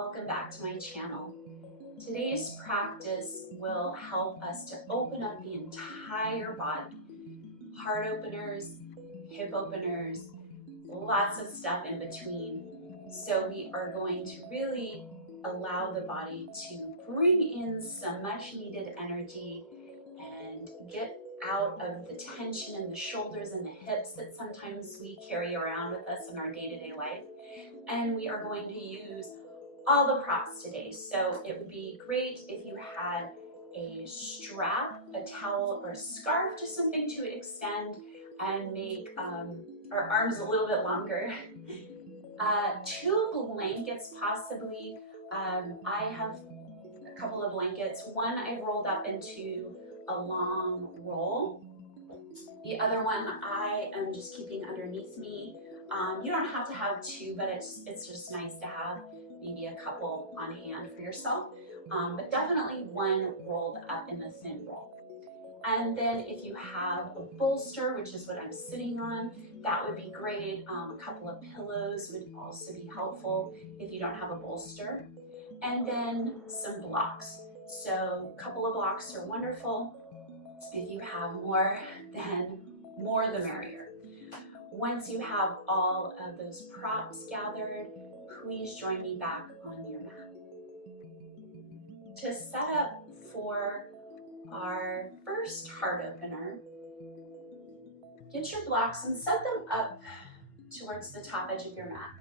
welcome back to my channel. Today's practice will help us to open up the entire body. Heart openers, hip openers, lots of stuff in between. So we are going to really allow the body to bring in some much needed energy and get out of the tension in the shoulders and the hips that sometimes we carry around with us in our day-to-day life. And we are going to use all the props today. So it would be great if you had a strap, a towel, or a scarf, just something to extend and make our arms a little bit longer. Two blankets possibly. I have a couple of blankets. One I've rolled up into a long roll. The other one I am just keeping underneath me. You don't have to have two, but it's just nice to have maybe a couple on hand for yourself, but definitely one rolled up in the thin roll. And then if you have a bolster, which is what I'm sitting on, that would be great. A couple of pillows would also be helpful if you don't have a bolster. And then some blocks. So a couple of blocks are wonderful. If you have more, then more the merrier. Once you have all of those props gathered, please join me back on your mat. To set up for our first heart opener, get your blocks and set them up towards the top edge of your mat.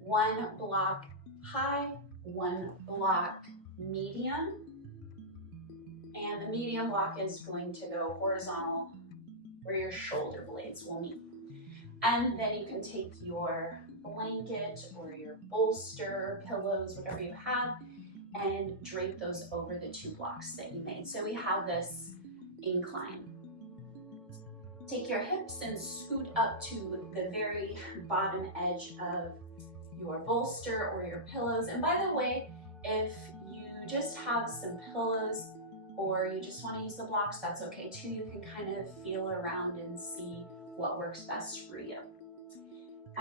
One block high, one block medium, and the medium block is going to go horizontal where your shoulder blades will meet. And then you can take your blanket or your bolster, pillows, whatever you have, and drape those over the two blocks that you made. So we have this incline. Take your hips and scoot up to the very bottom edge of your bolster or your pillows. And by the way, if you just have some pillows or you just want to use the blocks, that's okay too. You can kind of feel around and see what works best for you.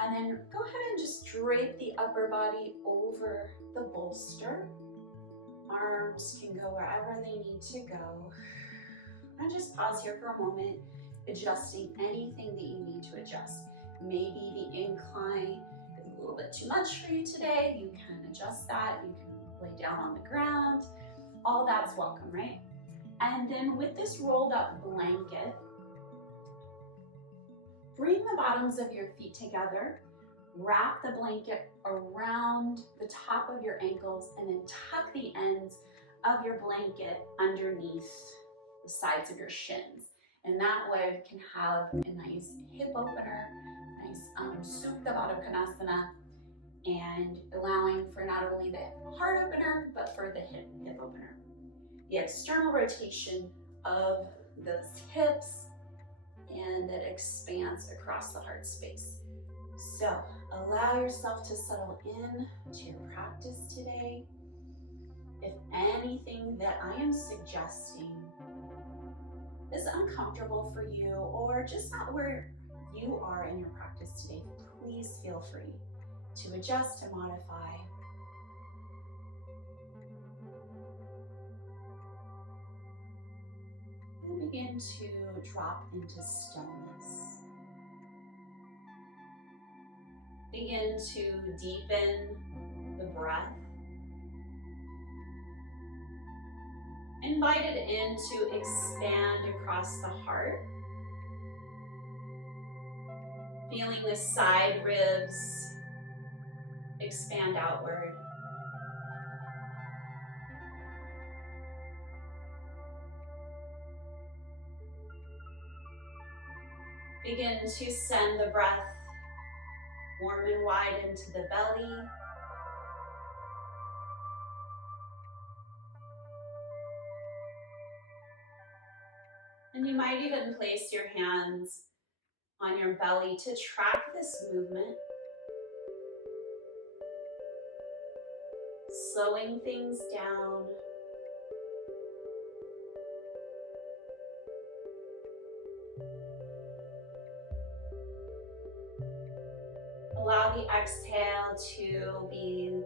And then go ahead and just drape the upper body over the bolster. Arms can go wherever they need to go. And just pause here for a moment, adjusting anything that you need to adjust. Maybe the incline is a little bit too much for you today. You can adjust that. You can lay down on the ground. All that's welcome, right? And then with this rolled up blanket, bring the bottoms of your feet together, wrap the blanket around the top of your ankles, and then tuck the ends of your blanket underneath the sides of your shins. And that way we can have a nice hip opener, nice Supta Baddha Konasana, and allowing for not only the heart opener, but for the hip opener. The external rotation of those hips, and that expands across the heart space. So allow yourself to settle in to your practice today. If anything that I am suggesting is uncomfortable for you or just not where you are in your practice today, please feel free to adjust, to modify. And begin to drop into stillness. Begin to deepen the breath. Invite it in to expand across the heart. Feeling the side ribs expand outward. Begin to send the breath warm and wide into the belly. And you might even place your hands on your belly to track this movement. Slowing things down. Allow the exhale to be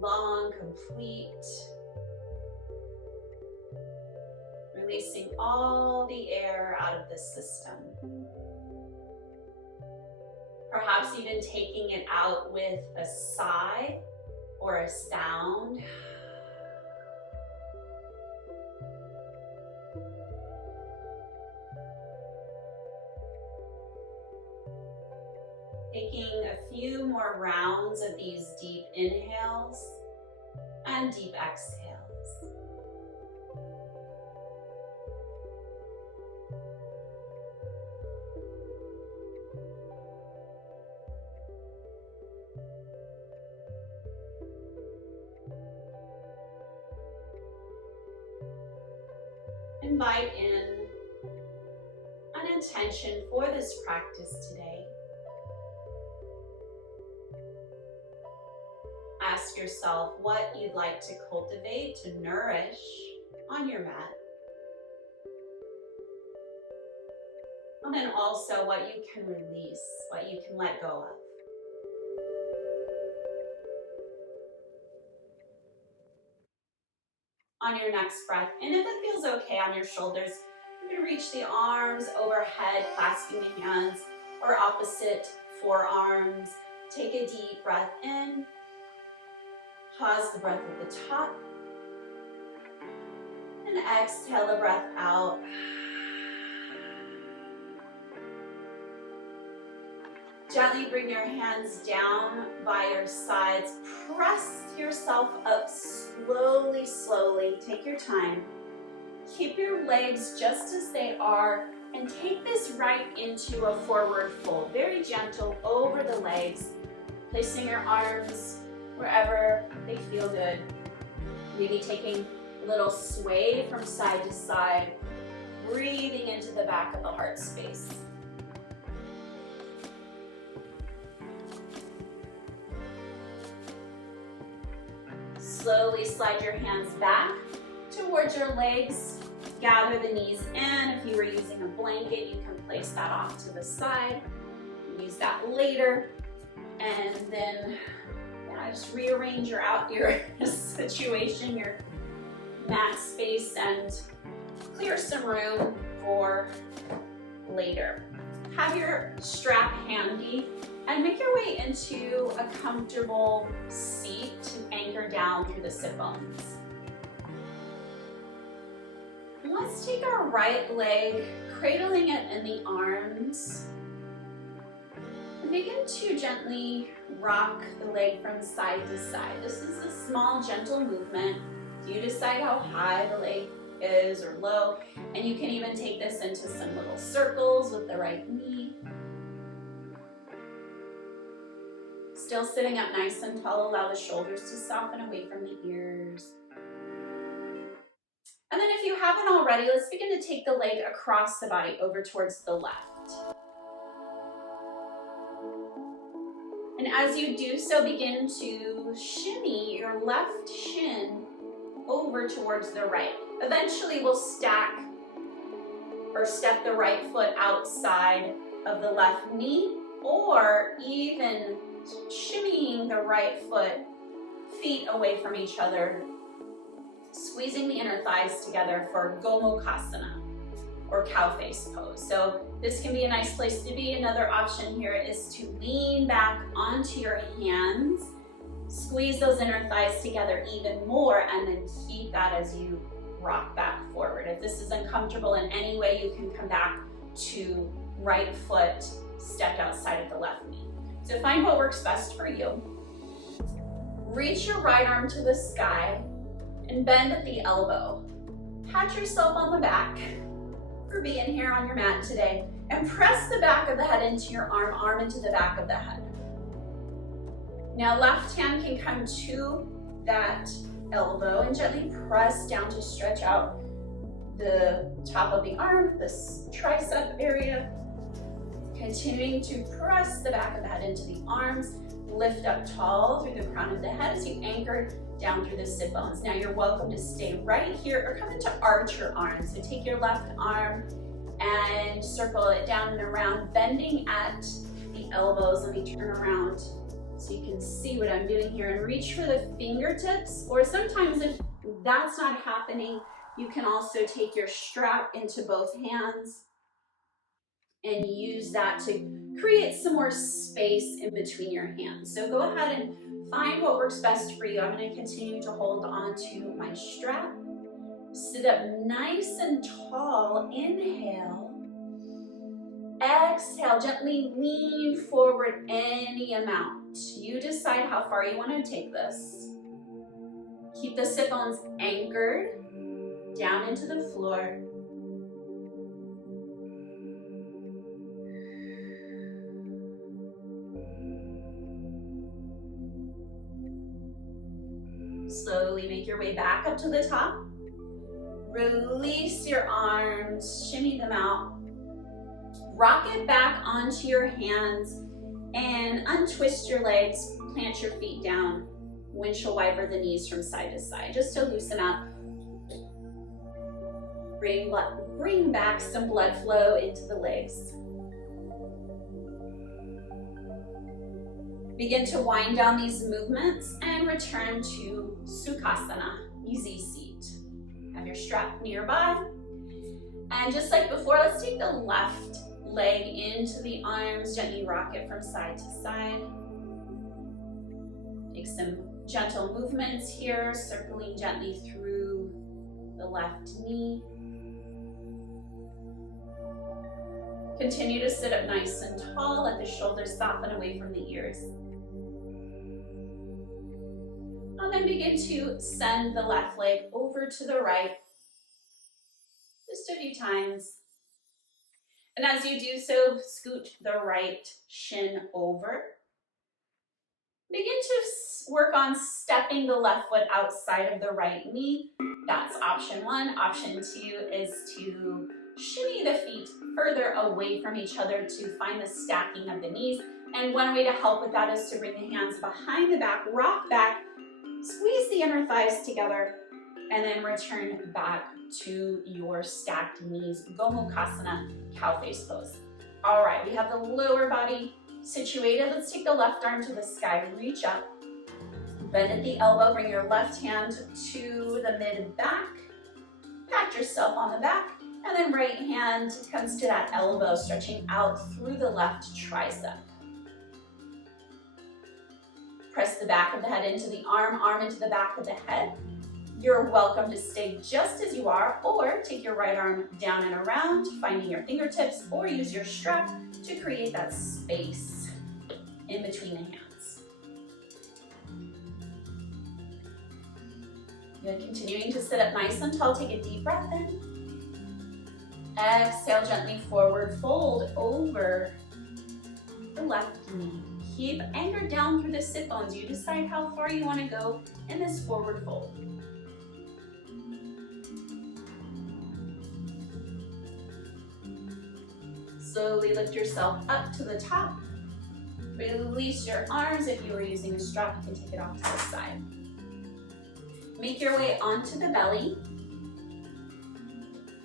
long, complete. Releasing all the air out of the system. Perhaps even taking it out with a sigh or a sound. Taking a few more rounds of these deep inhales and deep exhales. Invite in an intention for this practice today. Ask yourself what you'd like to cultivate, to nourish on your mat. And then also what you can release, what you can let go of. On your next breath, and if it feels okay on your shoulders, you can reach the arms overhead, clasping the hands, or opposite forearms. Take a deep breath in. Pause the breath at the top. And exhale the breath out. Gently bring your hands down by your sides. Press yourself up slowly, slowly. Take your time. Keep your legs just as they are and take this right into a forward fold. Very gentle over the legs, placing your arms wherever they feel good. Maybe taking a little sway from side to side, breathing into the back of the heart space. Slowly slide your hands back towards your legs. Gather the knees in. If you were using a blanket, you can place that off to the side. Use that later. And then just rearrange your situation, your mat space, and clear some room for later. Have your strap handy and make your way into a comfortable seat to anchor down through the sit bones. And let's take our right leg, cradling it in the arms, and begin to gently rock the leg from side to side. This is a small, gentle movement. You decide how high the leg is or low, and you can even take this into some little circles with the right knee. Still sitting up nice and tall, allow the shoulders to soften away from the ears. And then if you haven't already, let's begin to take the leg across the body over towards the left. And as you do so, begin to shimmy your left shin over towards the right. Eventually we'll stack or step the right foot outside of the left knee, or even shimmying the right foot, feet away from each other, squeezing the inner thighs together for Gomukhasana, or cow face pose. So this can be a nice place to be. Another option here is to lean back onto your hands, squeeze those inner thighs together even more, and then keep that as you rock back forward. If this is uncomfortable in any way, you can come back to right foot stepped outside of the left knee. So find what works best for you. Reach your right arm to the sky and bend at the elbow. Pat yourself on the back for being here on your mat today, and press the back of the head into your arm into the back of the head. Now left hand can come to that elbow and gently press down to stretch out the top of the arm, this tricep area. Continuing to press the back of the head into the arms, lift up tall through the crown of the head as you anchor down through the sit bones. Now you're welcome to stay right here or come into arch your arms. So take your left arm and circle it down and around, bending at the elbows. Let me turn around So you can see what I'm doing here, and reach for the fingertips, or sometimes if that's not happening, you can also take your strap into both hands and use that to create some more space in between your hands. So go ahead and find what works best for you. I'm going to continue to hold on to my strap. Sit up nice and tall. Inhale. Exhale, gently lean forward any amount. You decide how far you want to take this. Keep the sit bones anchored down into the floor. Slowly make your way back up to the top. Release your arms, shimmy them out. Rock it back onto your hands and untwist your legs, plant your feet down, windshield wiper the knees from side to side, just to loosen up. Bring back some blood flow into the legs. Begin to wind down these movements and return to Sukhasana, easy seat. Have your strap nearby. And just like before, let's take the left leg into the arms, gently rock it from side to side. Take some gentle movements here, circling gently through the left knee. Continue to sit up nice and tall, let the shoulders soften away from the ears. And then begin to send the left leg over to the right, just a few times. And as you do so, scoot the right shin over. Begin to work on stepping the left foot outside of the right knee. That's option one. Option two is to shimmy the feet further away from each other to find the stacking of the knees. And one way to help with that is to bring the hands behind the back, rock back, squeeze the inner thighs together, and then return back to your stacked knees, Gomukhasana, cow face pose. All right, we have the lower body situated. Let's take the left arm to the sky, reach up, bend at the elbow, bring your left hand to the mid-back, pat yourself on the back, and then right hand comes to that elbow, stretching out through the left tricep. Press the back of the head into the arm into the back of the head. You're welcome to stay just as you are, or take your right arm down and around, finding your fingertips, or use your strap to create that space in between the hands. Good, continuing to sit up nice and tall, take a deep breath in. Exhale, gently forward fold over the left knee. Keep anchored down through the sit bones. You decide how far you want to go in this forward fold. Slowly lift yourself up to the top. Release your arms. If you were using a strap, you can take it off to the side. Make your way onto the belly.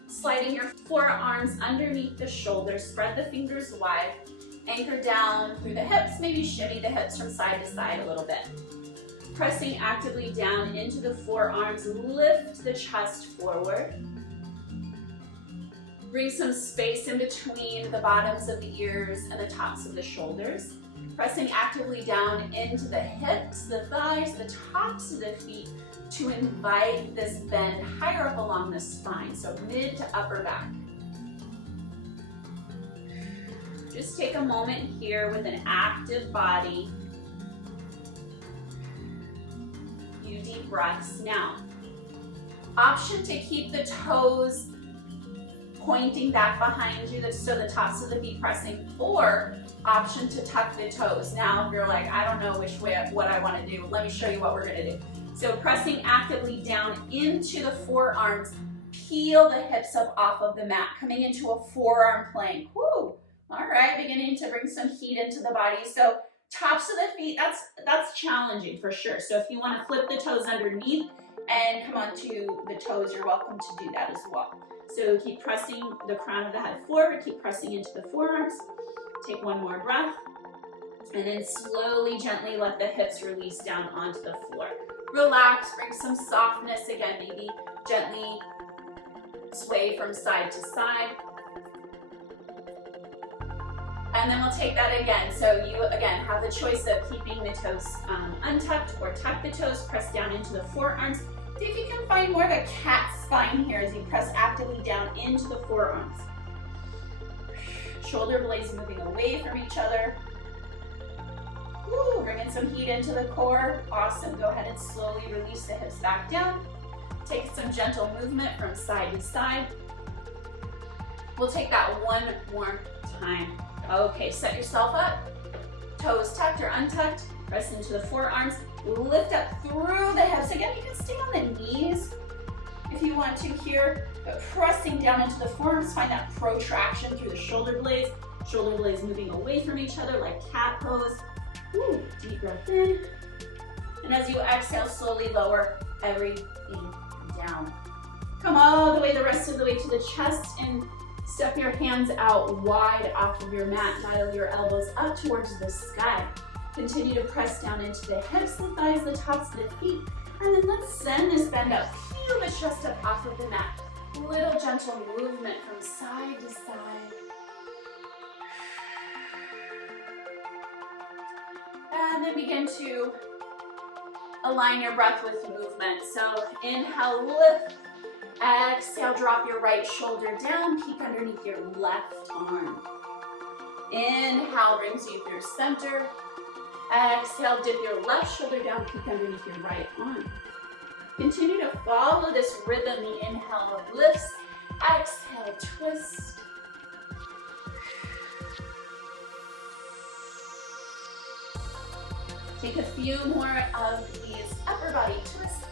Sliding your forearms underneath the shoulders. Spread the fingers wide. Anchor down through the hips. Maybe shimmy the hips from side to side a little bit. Pressing actively down into the forearms. Lift the chest forward. Bring some space in between the bottoms of the ears and the tops of the shoulders. Pressing actively down into the hips, the thighs, the tops of the feet to invite this bend higher up along the spine, so mid to upper back. Just take a moment here with an active body. Few deep breaths. Now, option to keep the toes pointing back behind you, so the tops of the feet pressing, or option to tuck the toes. Now, if you're like, I don't know what I want to do, let me show you what we're going to do. So pressing actively down into the forearms, peel the hips up off of the mat, coming into a forearm plank. Woo! All right, beginning to bring some heat into the body. So tops of the feet, that's challenging for sure. So if you want to flip the toes underneath and come onto the toes, you're welcome to do that as well. So keep pressing the crown of the head forward, keep pressing into the forearms. Take one more breath. And then slowly, gently let the hips release down onto the floor. Relax, bring some softness again, maybe gently sway from side to side. And then we'll take that again. So you, again, have the choice of keeping the toes untucked or tuck the toes, press down into the forearms. See if you can find more of a cat spine here as you press actively down into the forearms. Shoulder blades moving away from each other. Woo, bringing some heat into the core. Awesome. Go ahead and slowly release the hips back down. Take some gentle movement from side to side. We'll take that one more time. Okay, set yourself up. Toes tucked or untucked. Press into the forearms. Lift up through the hips. Again, you can stay on the knees if you want to here, but pressing down into the forearms. Find that protraction through the shoulder blades. Shoulder blades moving away from each other like cat pose. Woo, deep breath in. And as you exhale, slowly lower everything down. Come all the way, the rest of the way to the chest, and step your hands out wide off of your mat. Dial your elbows up towards the sky. Continue to press down into the hips, the thighs, the tops of the feet. And then let's send this bend up. Feel the chest up off of the mat. Little gentle movement from side to side. And then begin to align your breath with movement. So inhale, lift. Exhale, drop your right shoulder down, peek underneath your left arm. Inhale brings you through center. Exhale, dip your left shoulder down, peek underneath your right arm. Continue to follow this rhythm. The inhale lifts, exhale, twist. Take a few more of these upper body twists.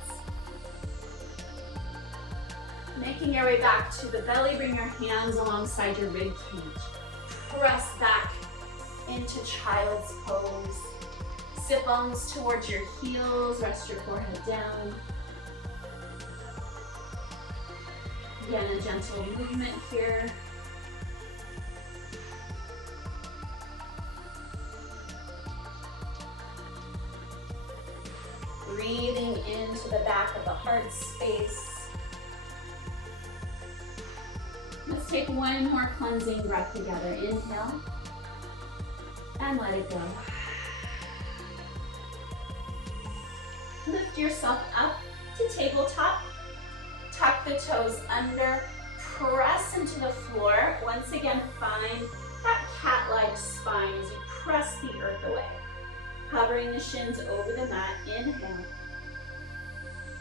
Making your way back to the belly, bring your hands alongside your rib cage. Press back into child's pose. Sit bones towards your heels, rest your forehead down. Again, a gentle movement here. Breathing into the back of the heart space. Let's take one more cleansing breath together. Inhale and let it go. Lift yourself up to tabletop. Tuck the toes under. Press into the floor. Once again, find that cat-like spine as you press the earth away. Hovering the shins over the mat. Inhale.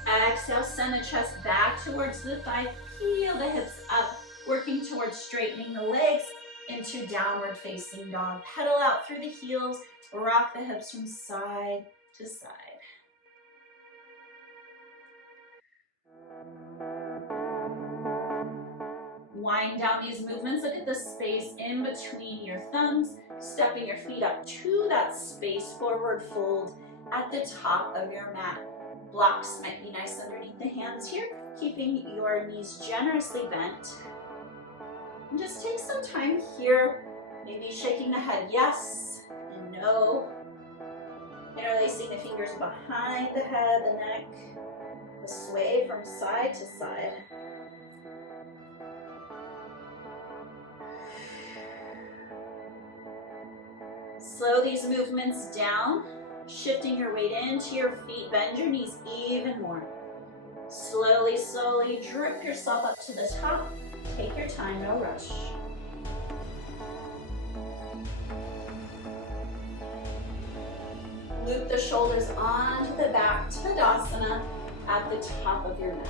Exhale, send the chest back towards the thigh. Peel the hips up. Working towards straightening the legs into downward facing dog. Pedal out through the heels, rock the hips from side to side. Wind down these movements. Look at the space in between your thumbs, stepping your feet up to that space, forward fold at the top of your mat. Blocks might be nice underneath the hands here, keeping your knees generously bent. And just take some time here, maybe shaking the head yes and no. Interlacing the fingers behind the head, the neck, the sway from side to side. Slow these movements down, shifting your weight into your feet. Bend your knees even more. Slowly, slowly drip yourself up to the top. Take your time, no rush. Loop the shoulders onto the back, Tadasana, at the top of your mat.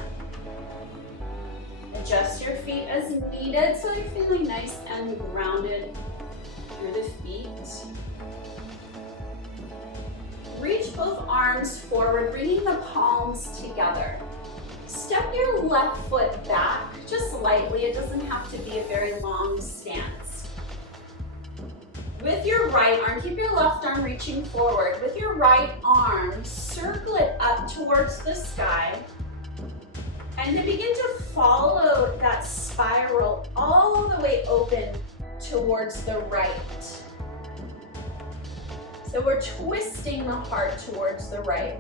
Adjust your feet as needed so you're feeling nice and grounded through the feet. Reach both arms forward, bringing the palms together. Step your left foot back, just lightly. It doesn't have to be a very long stance. With your right arm, keep your left arm reaching forward. With your right arm, circle it up towards the sky. And then begin to follow that spiral all the way open towards the right. So we're twisting the heart towards the right.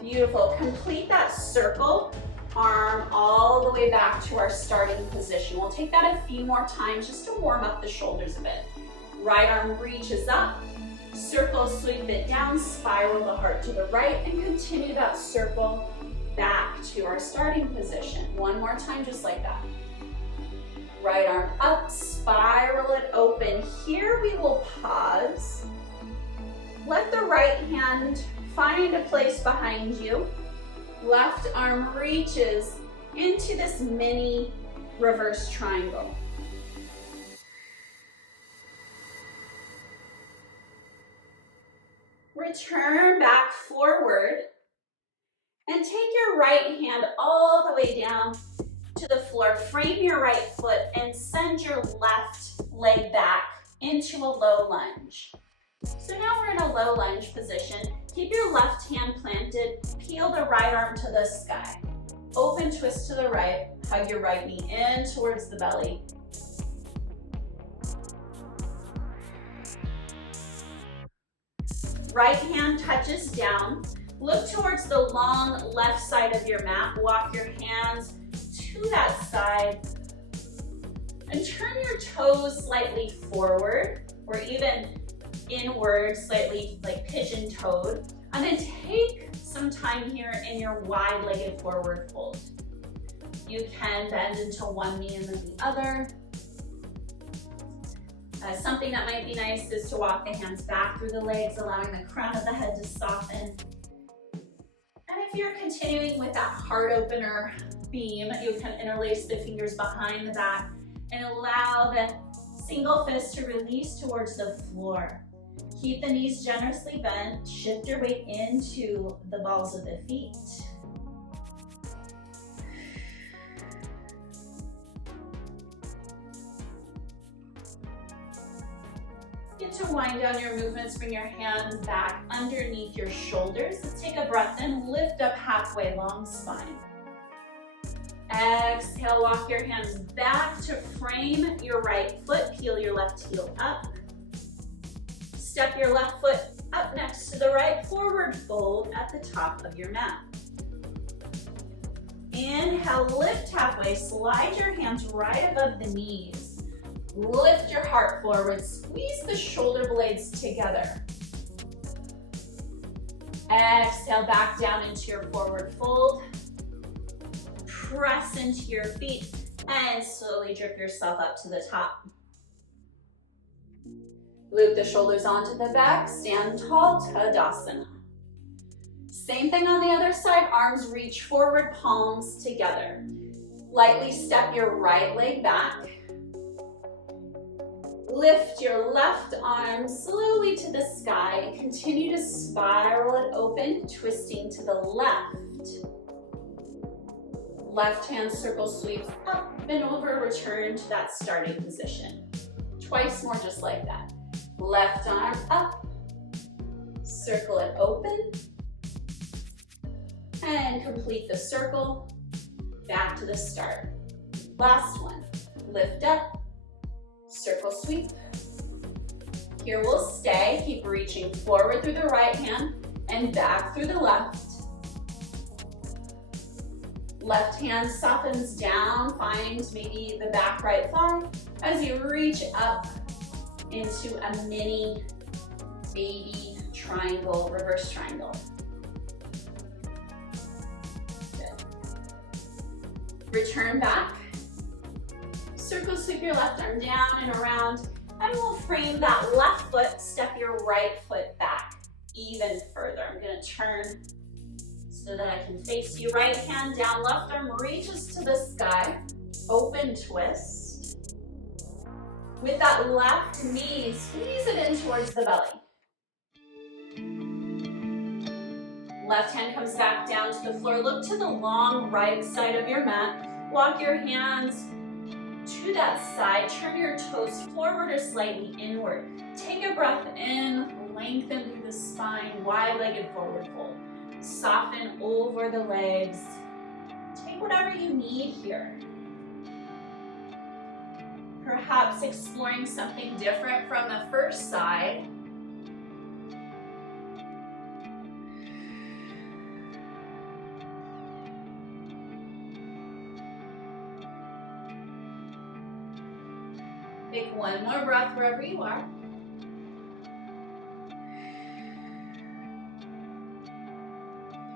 Beautiful. Complete that circle, arm all the way back to our starting position. We'll take that a few more times just to warm up the shoulders a bit. Right arm reaches up, circle, sweep it down, spiral the heart to the right, and continue that circle back to our starting position. One more time, just like that. Right arm up, spiral it open. Here we will pause. Let the right hand find a place behind you. Left arm reaches into this mini reverse triangle. Return back forward and take your right hand all the way down to the floor. Frame your right foot and send your left leg back into a low lunge. So now we're in a low lunge position. Keep your left hand planted, peel the right arm to the sky. Open twist to the right, hug your right knee in towards the belly. Right hand touches down. Look towards the long left side of your mat. Walk your hands to that side and turn your toes slightly forward or even inward, slightly like pigeon-toed. And then take some time here in your wide-legged forward fold. You can bend into one knee and then the other. Something that might be nice is to walk the hands back through the legs, allowing the crown of the head to soften. And if you're continuing with that heart opener beam, you can interlace the fingers behind the back and allow the single fist to release towards the floor. Keep the knees generously bent. Shift your weight into the balls of the feet. Get to wind down your movements. Bring your hands back underneath your shoulders. Let's take a breath in. Lift up halfway, long spine. Exhale, walk your hands back to frame your right foot. Peel your left heel up. Step your left foot up next to the right. Forward fold at the top of your mat. Inhale, lift halfway. Slide your hands right above the knees. Lift your heart forward, squeeze the shoulder blades together. Exhale, back down into your forward fold. Press into your feet and slowly drip yourself up to the top. Loop the shoulders onto the back, stand tall, Tadasana. Same thing on the other side, arms reach forward, palms together. Lightly step your right leg back. Lift your left arm slowly to the sky and continue to spiral it open, twisting to the left. Left hand circle sweeps up and over, return to that starting position. Twice more just like that. Left arm up, circle it open, and complete the circle, back to the start. Last one, lift up, circle sweep. Here we'll stay. Keep reaching forward through the right hand and back through the left. Left hand softens down, find maybe the back right thigh as you reach up into a mini baby triangle, reverse triangle. Good. Return back. Circle sweep your left arm down and around, and we'll frame that left foot, step your right foot back even further. I'm gonna turn so that I can face you. Right hand down, left arm reaches to the sky, open twist. With that left knee, squeeze it in towards the belly. Left hand comes back down to the floor. Look to the long right side of your mat. Walk your hands to that side, turn your toes forward or slightly inward. Take a breath in, lengthen through the spine, wide-legged forward fold. Soften over the legs. Take whatever you need here. Perhaps exploring something different from the first side. Take one more breath wherever you are.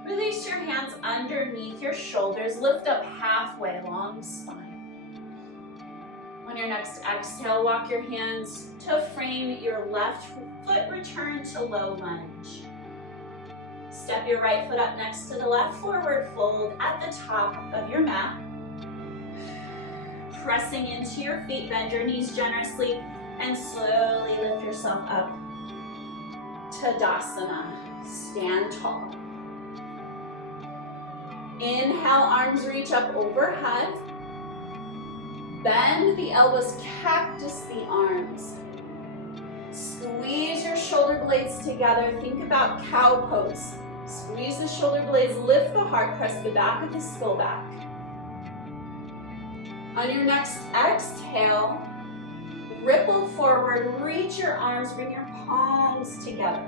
Release your hands underneath your shoulders. Lift up halfway along the spine. On your next exhale, walk your hands to frame your left foot, return to low lunge. Step your right foot up next to the left, forward fold at the top of your mat. Pressing into your feet, bend your knees generously and slowly lift yourself up. Tadasana, stand tall. Inhale, arms reach up overhead. Bend the elbows, cactus the arms. Squeeze your shoulder blades together. Think about cow pose. Squeeze the shoulder blades, lift the heart, press the back of the skull back. On your next exhale, ripple forward, reach your arms, bring your palms together.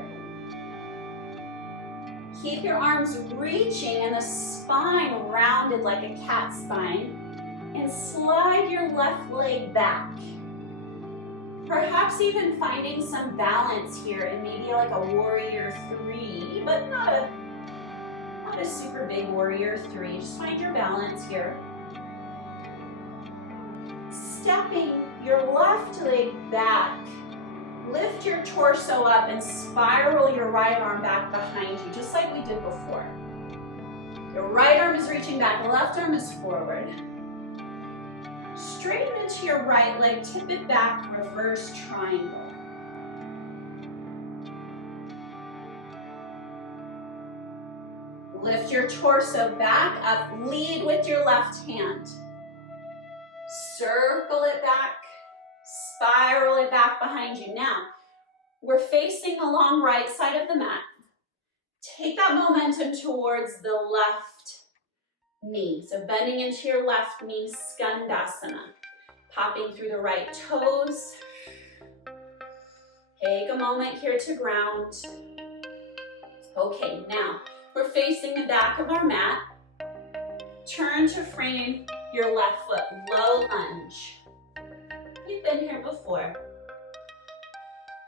Keep your arms reaching and the spine rounded like a cat spine. And slide your left leg back. Perhaps even finding some balance here in maybe like a warrior 3, but not a super big warrior 3. Just find your balance here. Stepping your left leg back. Lift your torso up and spiral your right arm back behind you, just like we did before. Your right arm is reaching back, left arm is forward. Straighten into your right leg, tip it back, reverse triangle. Lift your torso back up, lead with your left hand. Circle it back, spiral it back behind you. Now, we're facing the long right side of the mat. Take that momentum towards the left knee. So bending into your left knee, skandasana. Popping through the right toes. Take a moment here to ground. Okay, now we're facing the back of our mat. Turn to frame your left foot, low lunge. You've been here before.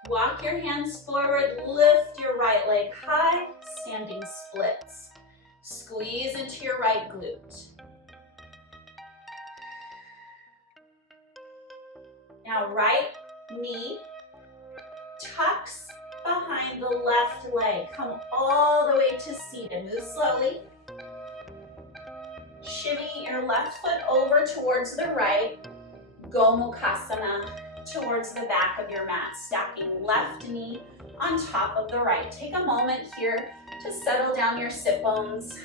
Walk your hands forward, lift your right leg high, standing splits. Squeeze into your right glute. Now right knee tucks behind the left leg. Come all the way to seated. Move slowly. Shimmy your left foot over towards the right. Gomukhasana towards the back of your mat. Stacking left knee on top of the right. Take a moment here to settle down your sit bones.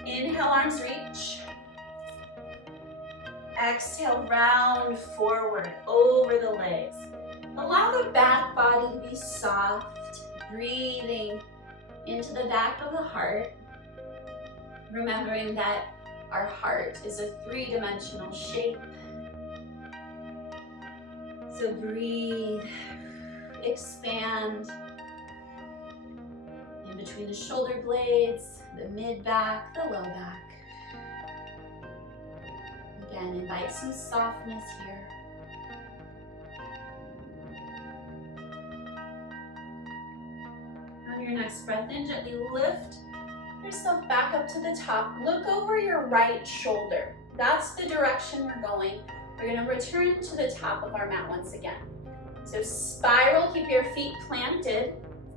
Inhale, arms reach. Exhale, round forward over the legs. Allow the back body to be soft, breathing into the back of the heart. Remembering that our heart is a three-dimensional shape. So breathe, expand in between the shoulder blades, the mid-back, the low back. Again, invite some softness here. On your next breath in, gently lift yourself back up to the top. Look over your right shoulder. That's the direction we're going. We're going to return to the top of our mat once again. So spiral, keep your feet planted.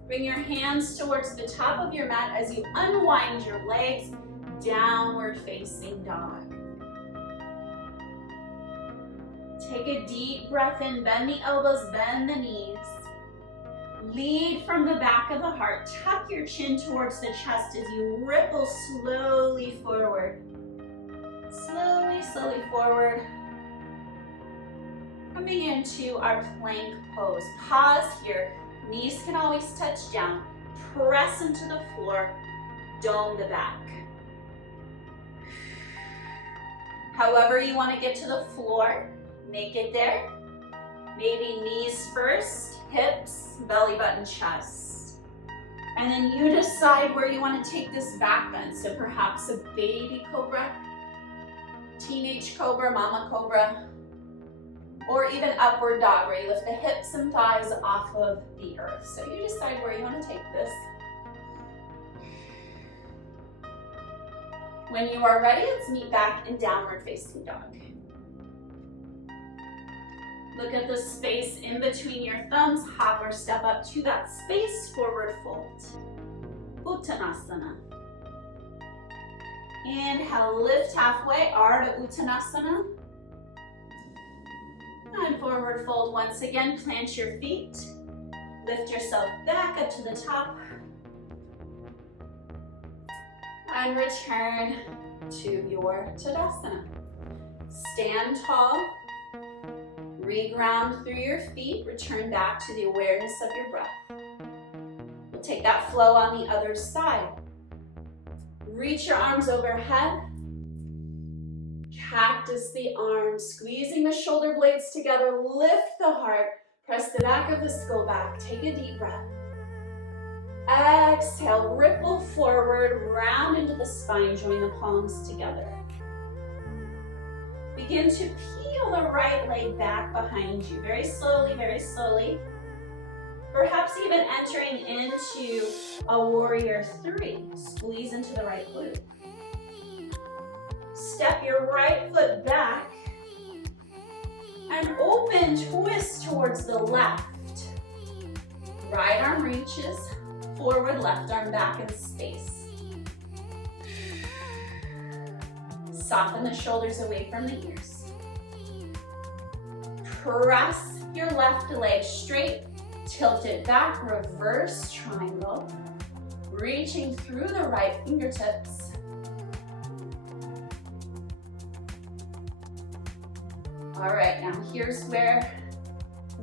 Bring your hands towards the top of your mat as you unwind your legs, downward facing dog. Take a deep breath in, bend the elbows, bend the knees. Lead from the back of the heart. Tuck your chin towards the chest as you ripple slowly forward. Slowly, slowly forward. Coming into our plank pose. Pause here. Knees can always touch down. Press into the floor. Dome the back. However you want to get to the floor, Make it there. Maybe knees first, hips, belly button, chest. And then you decide where you want to take this back bend. So perhaps a baby cobra, teenage cobra, mama cobra, or even upward dog where you lift the hips and thighs off of the earth. So you decide where you want to take this. When you are ready, let's meet back in downward facing dog. Look at the space in between your thumbs. Hop or step up to that space, forward fold. Uttanasana. Inhale, lift halfway, Ardha Uttanasana. And forward fold once again, plant your feet. Lift yourself back up to the top. And return to your Tadasana. Stand tall. Reground through your feet. Return back to the awareness of your breath. We'll take that flow on the other side. Reach your arms overhead. Cactus the arms, squeezing the shoulder blades together. Lift the heart. Press the back of the skull back. Take a deep breath. Exhale, ripple forward, round into the spine, join the palms together. Begin to peel the right leg back behind you, very slowly, very slowly. Perhaps even entering into a warrior three. Squeeze into the right glute. Step your right foot back and open twist towards the left. Right arm reaches. Forward, left arm back in space. Soften the shoulders away from the ears. Press your left leg straight, tilt it back, reverse triangle. Reaching through the right fingertips. All right, now here's where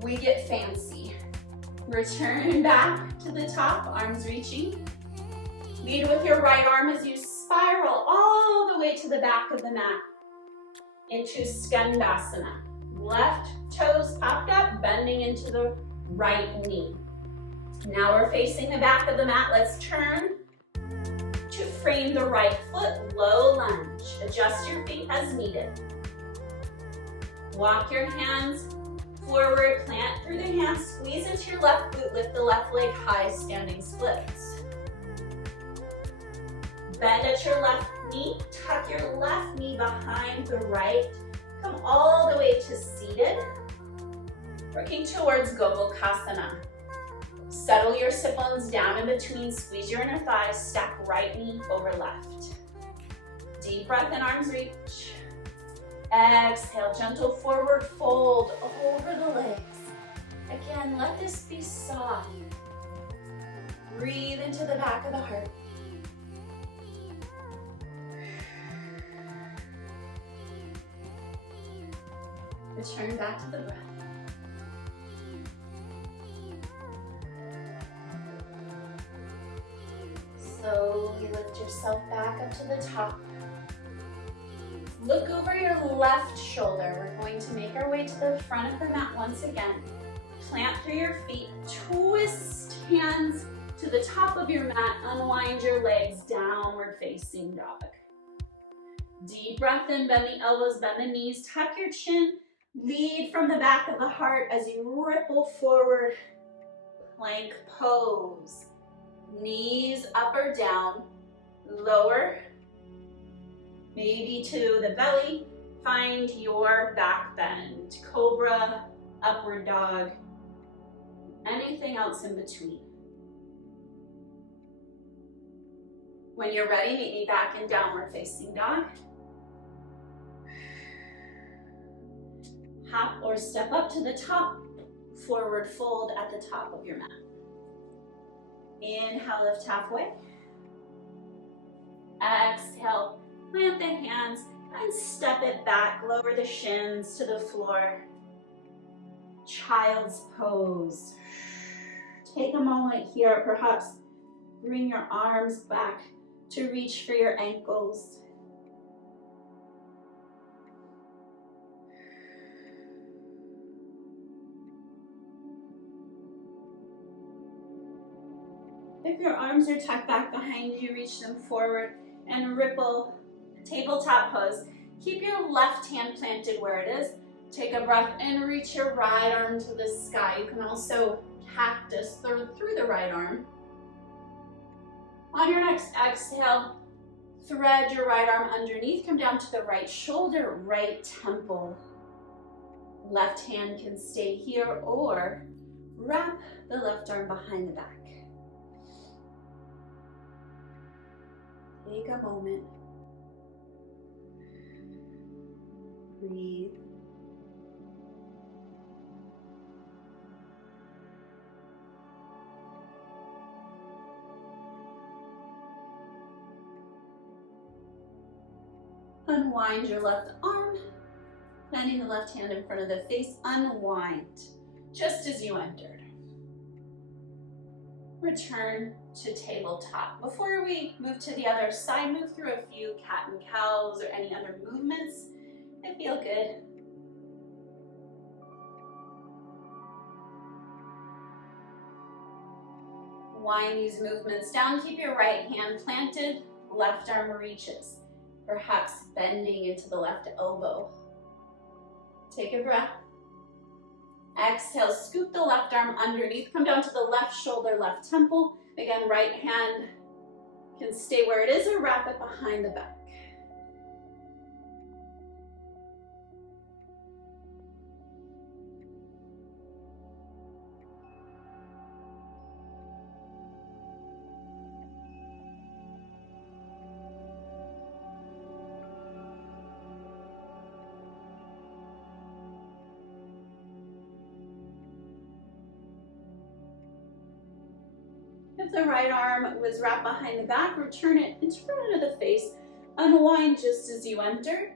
we get fancy. Return back to the top, arms reaching. Lead with your right arm as you spiral all the way to the back of the mat into Skandasana. Left toes popped up, bending into the right knee. Now we're facing the back of the mat. Let's turn to frame the right foot, low lunge. Adjust your feet as needed. Walk your hands forward, plant through the hands, squeeze into your left glute, lift the left leg high, standing splits. Bend at your left knee, tuck your left knee behind the right. Come all the way to seated, working towards Gobukasana. Settle your sit bones down in between, squeeze your inner thighs, stack right knee over left. Deep breath in, arms reach. Exhale, gentle forward fold over the legs. Again, let this be soft. Breathe into the back of the heart. Return back to the breath. Slowly lift yourself back up to the top. Look over your left shoulder. We're going to make our way to the front of the mat once again. Plant through your feet. Twist hands to the top of your mat. Unwind your legs, downward facing dog. Deep breath in, bend the elbows, bend the knees, tuck your chin. Lead from the back of the heart as you ripple forward. Plank pose. Knees up or down, lower. Maybe to the belly, find your back bend. Cobra, upward dog, anything else in between. When you're ready, meet me back in downward facing dog. Hop or step up to the top, forward fold at the top of your mat. Inhale, lift halfway. Exhale. Plant the hands and step it back. Lower the shins to the floor. Child's pose. Take a moment here. Perhaps bring your arms back to reach for your ankles. If your arms are tucked back behind you, reach them forward and ripple tabletop pose. Keep your left hand planted where it is. Take a breath and reach your right arm to the sky. You can also cactus through the right arm. On your next exhale, thread your right arm underneath, come down to the right shoulder, right temple. Left hand can stay here or wrap the left arm behind the back. Take a moment. Breathe. Unwind your left arm, planting the left hand in front of the face. Unwind, just as you entered. Return to tabletop. Before we move to the other side, move through a few cat and cows or any other movements that feel good. Wind these movements down. Keep your right hand planted, left arm reaches, perhaps bending into the left elbow. Take a breath. Exhale, scoop the left arm underneath, come down to the left shoulder, left temple. Again, right hand can stay where it is or wrap it behind the back. If the right arm was wrapped behind the back, return it into front of the face. Unwind just as you entered.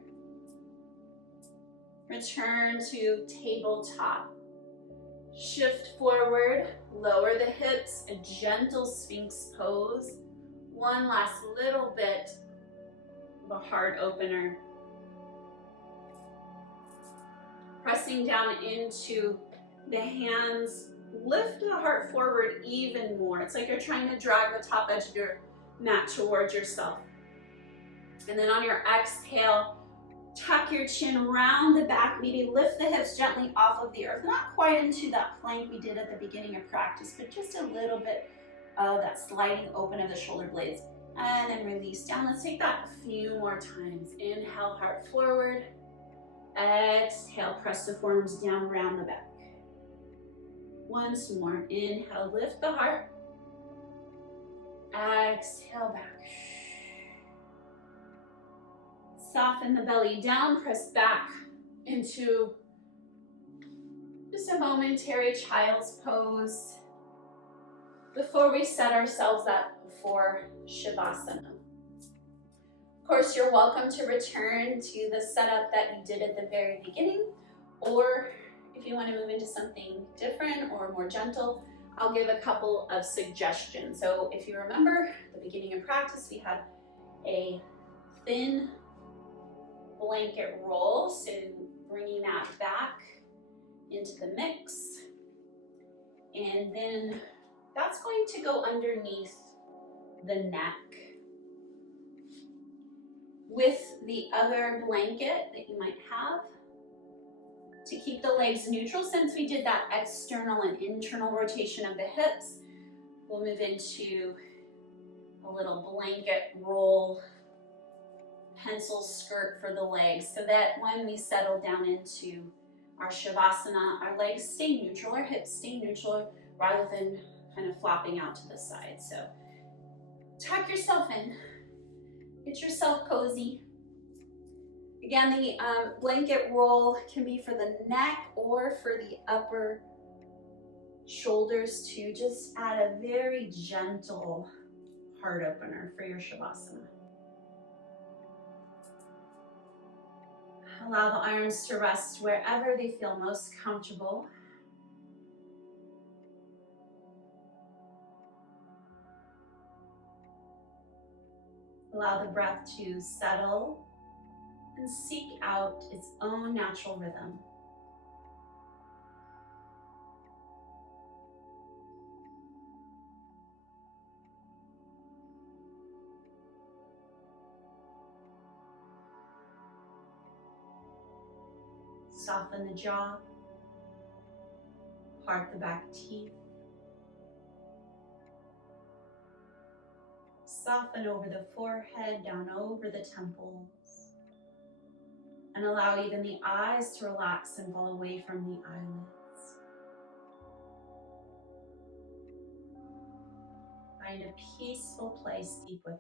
Return to tabletop. Shift forward, lower the hips, a gentle Sphinx pose. One last little bit of a heart opener. Pressing down into the hands. Lift the heart forward even more. It's like you're trying to drag the top edge of your mat towards yourself. And then on your exhale, tuck your chin round the back, maybe lift the hips gently off of the earth. Not quite into that plank we did at the beginning of practice, but just a little bit of that sliding open of the shoulder blades. And then release down. Let's take that a few more times. Inhale, heart forward. Exhale, press the forearms down around the back. Once more, inhale, lift the heart. Exhale back. Soften the belly down, press back into just a momentary child's pose before we set ourselves up for Shavasana. Of course, you're welcome to return to the setup that you did at the very beginning, or if you want to move into something different or more gentle, I'll give a couple of suggestions. So if you remember, at the beginning of practice, we had a thin blanket roll, so bringing that back into the mix. And then that's going to go underneath the neck. With the other blanket that you might have, to keep the legs neutral, since we did that external and internal rotation of the hips, we'll move into a little blanket roll, pencil skirt for the legs, so that when we settle down into our Shavasana, our legs stay neutral, our hips stay neutral, rather than kind of flopping out to the side. So tuck yourself in, get yourself cozy. Again, the blanket roll can be for the neck or for the upper shoulders to just add a very gentle heart opener for your Shavasana. Allow the arms to rest wherever they feel most comfortable. Allow the breath to settle and seek out its own natural rhythm. Soften the jaw, part the back teeth. Soften over the forehead, down over the temples. And allow even the eyes to relax and fall away from the eyelids. Find a peaceful place deep within.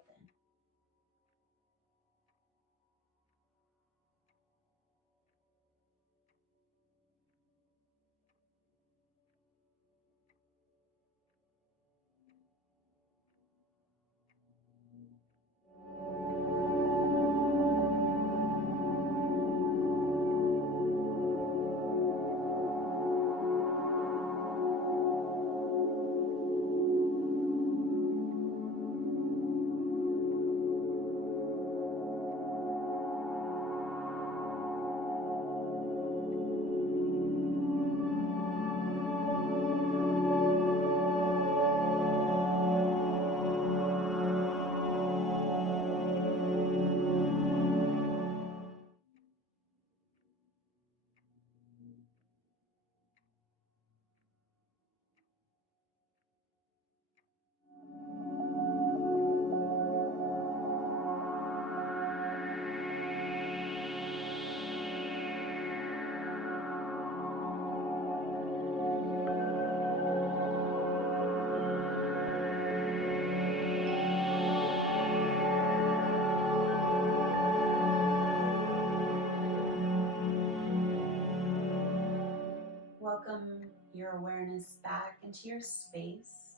Welcome your awareness back into your space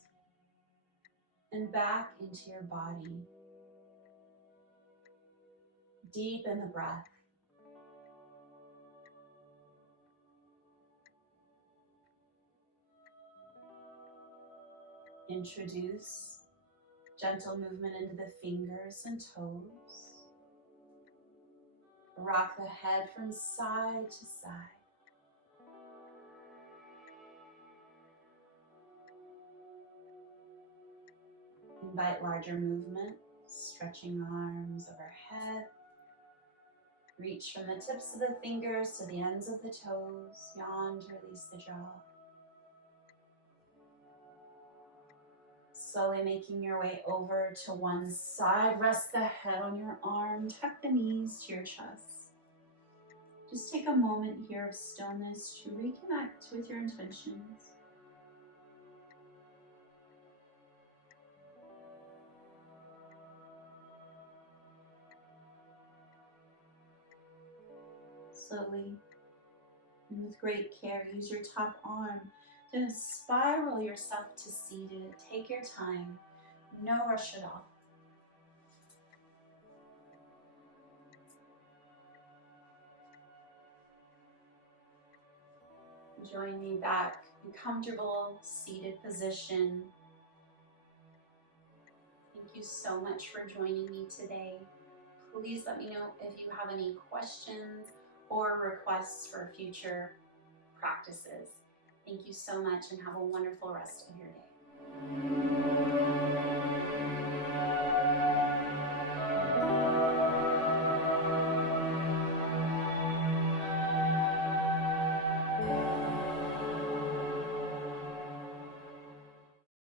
and back into your body. Deepen the breath. Introduce gentle movement into the fingers and toes. Rock the head from side to side. Invite larger movement, stretching arms overhead. Reach from the tips of the fingers to the ends of the toes. Yawn to release the jaw. Slowly making your way over to one side. Rest the head on your arm. Tuck the knees to your chest. Just take a moment here of stillness to reconnect with your intentions. Slowly and with great care, use your top arm to spiral yourself to seated. Take your time, no rush at all. Join me back in comfortable seated position. Thank you so much for joining me today. Please let me know if you have any questions or requests for future practices. Thank you so much and have a wonderful rest of your day.